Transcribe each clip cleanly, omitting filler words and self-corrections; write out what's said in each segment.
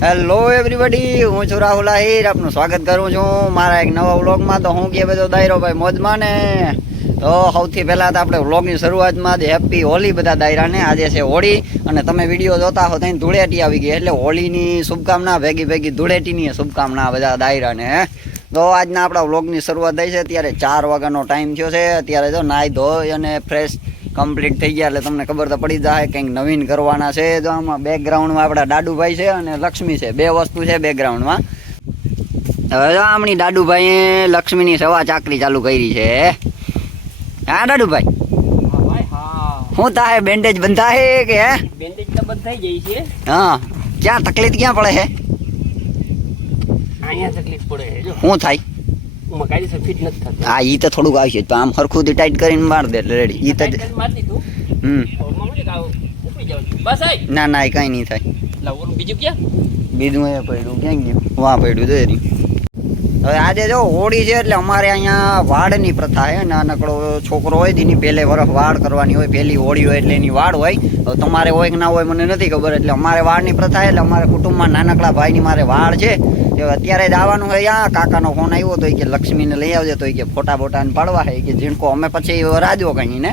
Hello everybody, હું છું રાહુલ આહિર. આપનું સ્વાગત કરું છું મારા એક નવા વ્લોગમાં. તો હું કે બધો દાયરો ભાઈ મોજમાં ને. તો સૌથી પહેલાં તો આપણે વ્લોગની શરૂઆતમાં જ હેપી હોલી બધા દાયરાને. આજે છે હોળી અને તમે વિડીયો જોતા હો ત્યાં ધૂળેટી આવી ગઈ, એટલે હોળીની શુભકામના ભેગી ભેગી ધૂળેટીની શુભકામના બધા દાયરાને. તો આજના આપણા વ્લોગની શરૂઆત થઈ છે. અત્યારે 4 વાગ્યાનો ટાઈમ થયો છે. અત્યારે જો નાહી ધોઈ અને ફ્રેશ કમ્પ્લીટ થઈ ગયા એટલે તમને ખબર તો પડી જાય કંઈક નવીન કરવાના છે. તો આમાં બેકગ્રાઉન્ડમાં આપણા દાદુભાઈ છે અને લક્ષ્મી છે, બે વસ્તુ છે બેકગ્રાઉન્ડમાં. હવે જો આમની દાદુભાઈએ લક્ષ્મીની સવા ચાકરી ચાલુ કરી છે. હા દાદુભાઈ, શું થાય? બેન્ડેજ બંધા હે કે હે? બેન્ડેજ તો બંધ થઈ જાય છે. હા, ક્યાં તકલીફ ક્યાં પડે છે? અહીંયા તકલીફ પડે છે. જો શું થાય? કાયદેસર ફિટ નથી થતું. હા, ઈ તો થોડુંક આવશે તો આમ હરખું ટાઈટ કરીને માર દે એટલે રેડી. ઈ તો મારી દીધું. બસ ના ના, કઈ નહીં થાય. બીજું ક્યાં? બીજું એ પડ્યું ક્યાં ગયું? વાં પડ્યું તો એની. હવે આજે જો હોળી છે એટલે અમારે અહીંયા વાડની પ્રથા છે. નાનકડો છોકરો હોય તેની પહેલે વરસ વાડ કરવાની હોય, પહેલી હોળી હોય એટલે એની વાડ હોય. હવે તમારે હોય કે ના હોય મને નથી ખબર. એટલે અમારે વાડની પ્રથા એટલે અમારે કુટુંબમાં નાનકડા ભાઈની મારે વાડ છે. અત્યારે જ આવવાનું હોય. આ કાકાનો ફોન આવ્યો તો કે લક્ષ્મીને લઈ આવજે. તો કે ફોટા બોટાને પાડવા છે કે ઝીણકો અમે પછી વરાજો કહીને ને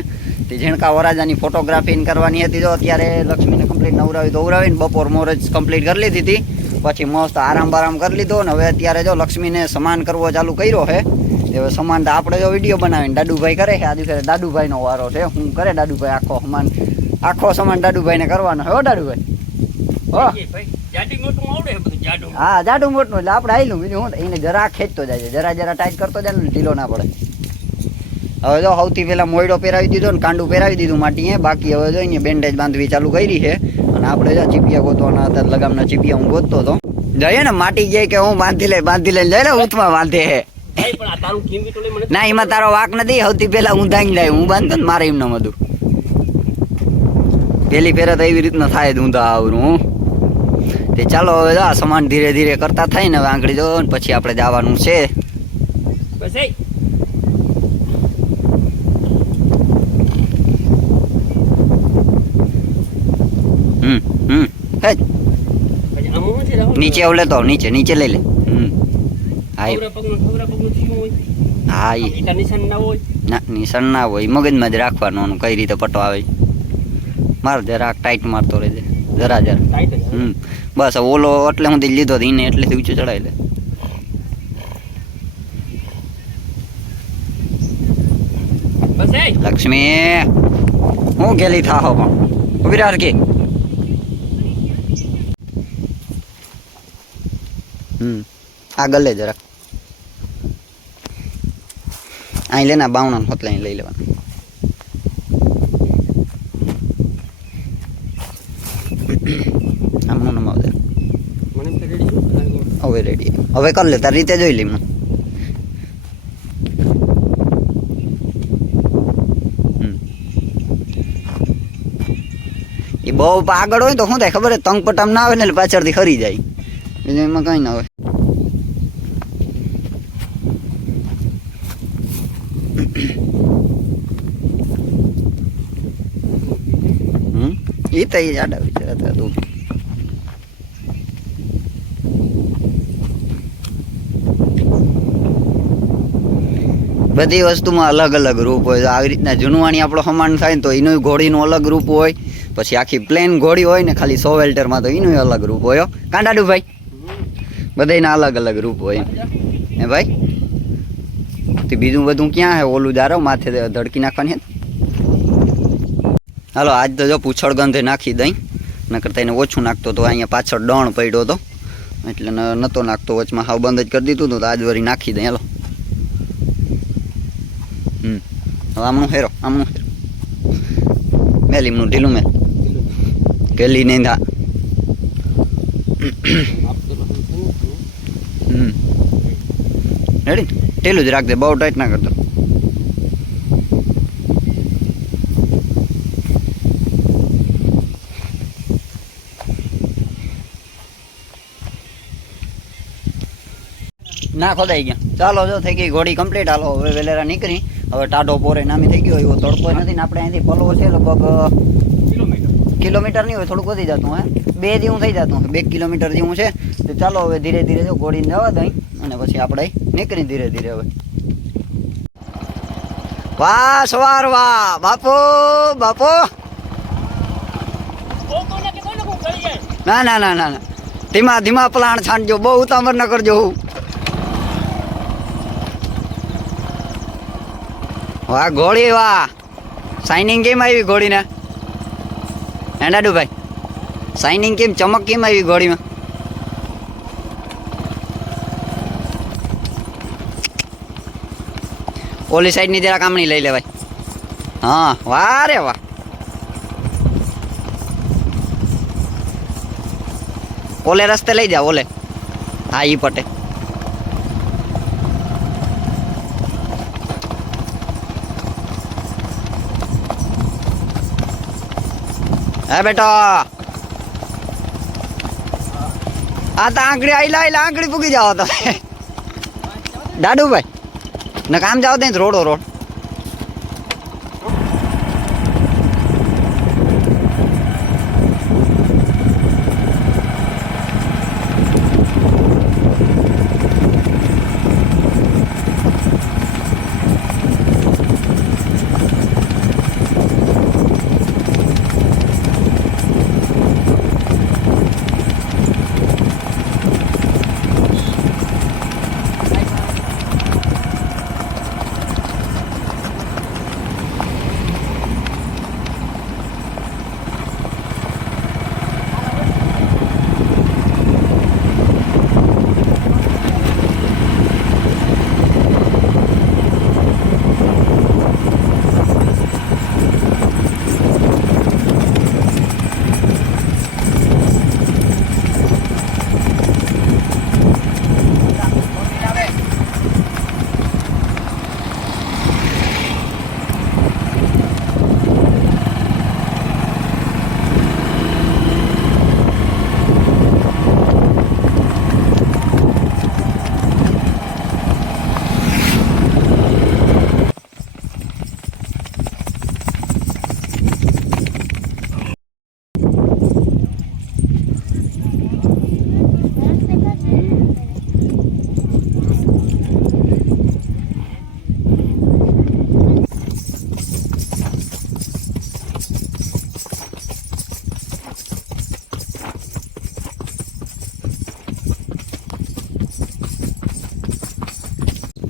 તે ઝીણકા વરાજાની ફોટોગ્રાફી કરવાની હતી. તો અત્યારે લક્ષ્મીને કમ્પ્લીટ નવરાવીને બપોર મોરજ કમ્પ્લીટ કરી લીધી હતી. પછી મસ્ત આરામ બારામ કરી લીધો ને હવે અત્યારે જો લક્ષ્મીને સમાન કરવો ચાલુ કર્યો છે. હવે સમાન તો આપણે જો વિડીયો બનાવીને દાદુભાઈ કરે છે. આજે દાદુભાઈનો વારો છે. હું કરે દાદુભાઈ આખો સમાન દાદુભાઈને કરવાનો હો દાદુભાઈ. હો હા, જાડું મોટું એટલે આપણે આવેલું બીજું હું એને જરા ખેંચતો જાય, જરા ટાઈટ કરતો જાય ને ઢીલો ના પડે. હવે જો સૌથી પહેલા મોયડો પહેરાવી દીધો ને કાંડું પહેરાવી દીધું માટીએ. બાકી હવે જો અહીંયા બેન્ડેજ બાંધવી ચાલુ કરી છે. અને આપણે જો ચીપિયા ગોતવાના હતા, લગામના ચીપિયા હું ગોતતો હતો. જઈએ ને માટી જાય કે હું બાંધી લઈને જાય ને ઉથમાં બાંધે હે. ના, એમાં તારો વાક નથી. સૌથી પહેલા હું ધાઈ જાય, હું બાંધતો ને મારે એમને બધું પેલી ફેરા તો એવી રીતના થાય ઊંધા આવરું. તે ચાલો હવે આ સમાન ધીરે ધીરે કરતા થાય ને હવે આંગળી જો પછી આપણે જવાનું છે. નીચે આવ લેતો નીચે લઈ લે. હા, નિશાન ના હોય, મગજમાં જ રાખવાનું કઈ રીતે પટો આવે. માર જરાક ટાઈટ મારતો રહેજે, જરા બસ. ઓલો એટલે હું લીધો એને એટલેથી ઊંચું ચડાવી લે. લક્ષ્મી હું ગેલી થાહો પણ ઉભી રાખ કે. આગળ લે જરાક. અહીં લેના બાવણા હોતલા લઈ લેવાનું. આમનું નમાવ દે. હવે રેડી. હવે કર લે તારી રીતે જોઈ લે. એ બહુ આગળ હોય તો શું થાય ખબર? તંગ પટામ ના આવે ને એટલે પાછળથી ખરી જાય. બીજું એમાં કઈ ના હોય. એ તો આડા વિચાર તું. બધી વસ્તુમાં અલગ અલગ રૂપ હોય. આવી રીતના જૂનવાણી આપણો સમાન થાય ને તો એનું ઘોડીનું અલગ રૂપ હોય. પછી આખી પ્લેન ઘોડી હોય ને ખાલી 100 વેલ્ટરમાં તો એનું અલગ રૂપ હોય. કાંડાડું ભાઈ બધાના અલગ અલગ રૂપ હોય હે ભાઈ. તો બીજું બધું ક્યાં હે? ઓલું જારો માથે ધડકી નાખવાની. હાલો આજ તો જો પૂછડ ગંધે નાખી દઈ. ન કરતા એને ઓછું નાખતો તો અહીંયા પાછળ ડણ પડ્યો હતો એટલે નહોતો નાખતો. વચમાં હાવ બંધ જ કરી દીધું તો આજ વળી નાખી દઈ. હાલો હવે આમનું હેરો મેલ એમનું ઢીલું મેલ કેલી નહીં થા. રેડી ઢીલું જ રાખજે, બહુ ટાઈટ ના કરતો. ના ખોદાઈ ગયા. ચાલો જો થઈ ગઈ ઘોડી કમ્પ્લીટ. હાલો હવે વેલેરા નીકળી. હવે ટાઢો પોરે નામી થઈ ગયો. એવો તડકો નથી ને આપણે અહીંથી પલવો છે લગભગ કિલોમીટર નહીં હોય, થોડુંક વધી જતું હે, 2 જેવું થઈ જતું હે, 2 કિલોમીટર જેવું છે. તો ચાલો હવે ધીરે ધીરે જો ઘોડીને જવા દઈ અને પછી આપણે નીકળી ધીરે ધીરે હવે. વાહ સવાર વાહ બાપો બાપો. ના ના ના ના ના, ધીમા ધીમા પ્લાન છાંટજો, બહુ ઉતાવળ ન કરજો. વાહ ઘોડી વાહ, શાઇનિંગ કેમ આવી ઘોડીને હે દાદુભાઈ? શાઇનિંગ કેમ, ચમક કેમ આવી ઘોડીમાં? ઓલી સાઈડની જરા કામણી લઈ લેવાય. હા વાહ રે વાહ. ઓલે રસ્તે લઈ જાઓ, ઓલે. હા ઈ પટે. હે બેટા, આ તો આંગળી આઈલા આંગળી પૂગી જાવ તો દાદુભાઈ ને કામ જાવ તો રોડો રોડ.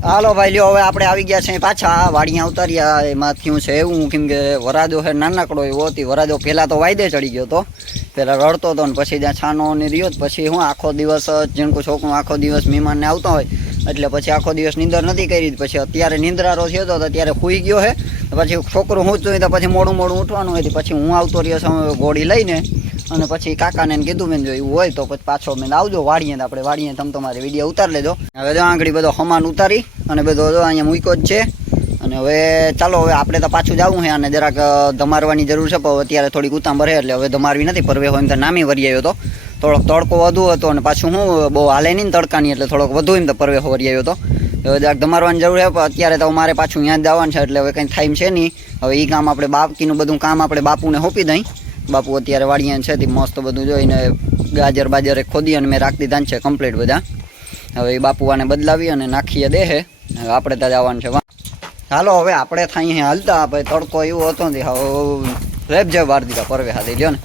હાલો ભાઈ લ્યો, હવે આપણે આવી ગયા છે પાછા વાડિયા ઉતાર્યા. એમાં થયું છે એવું કેમ કે વરાજો છે નાનકડો એવો હતી. વરાજો પહેલાં તો વાયદે ચડી ગયો હતો, પહેલાં રડતો હતો ને પછી ત્યાં છાનો ને રહ્યો. પછી હું આખો દિવસ જીણકું છોકરું આખો દિવસ મહેમાનને આવતો હોય એટલે પછી આખો દિવસ નીંદર નથી કરી. પછી અત્યારે નિંદ્રારો થયો હતો ત્યારે સૂઈ ગયો છે. પછી છોકરું હું છું તો પછી મોડું મોડું ઉઠવાનું હોય. પછી હું આવતો રહ્યો છું ગોળી લઈને અને પછી કાકાને કીધું મેં જો એવું હોય તો પછી પાછો મેં આવજો વાડીએ, આપણે વાડીએ તમે તમારે વિડીયો ઉતારી લેજો. હવે જો આંગળી બધો હમાન ઉતારી અને બધો જો અહીંયા મૂક્યો જ છે. અને હવે ચાલો હવે આપણે તો પાછું જવું છે અને જરાક ધમારવાની જરૂર છે. પણ અત્યારે થોડીક ઉતાંબર છે એટલે હવે ધમારવી નથી. પરવે હોય એમ તો નામી વરી આવ્યો હતો, થોડોક તડકો વધુ હતો અને પાછું હું બહુ હાલે નહીં તડકાની એટલે થોડોક વધુ એમ તો પરવે વરી આવ્યો હતો. હવે જરાક ધમારવાની જરૂર છે. પણ અત્યારે તો મારે પાછું ત્યાં જ જવાનું છે એટલે હવે કંઈ ટાઈમ છે નહીં. હવે એ કામ આપણે બાપકીનું બધું કામ આપણે બાપુને સોંપી દઈ. બાપુ અત્યારે વાડિયા છે તે મસ્ત બધું જોઈને ગાજર બાજર ખોદી અને મેં રાખી દીધા છે કમ્પ્લીટ બધા. હવે એ બાપુ આને બદલાવી અને નાખીએ દે હે. હવે આપણે ત્યાં જવાનું છે. હાલો હવે આપણે થાય હાલતા ભાઈ, તડકો એવો હતો ને હવે રેબ જે વાર દીધા પરવે હાથી લ્યો ને.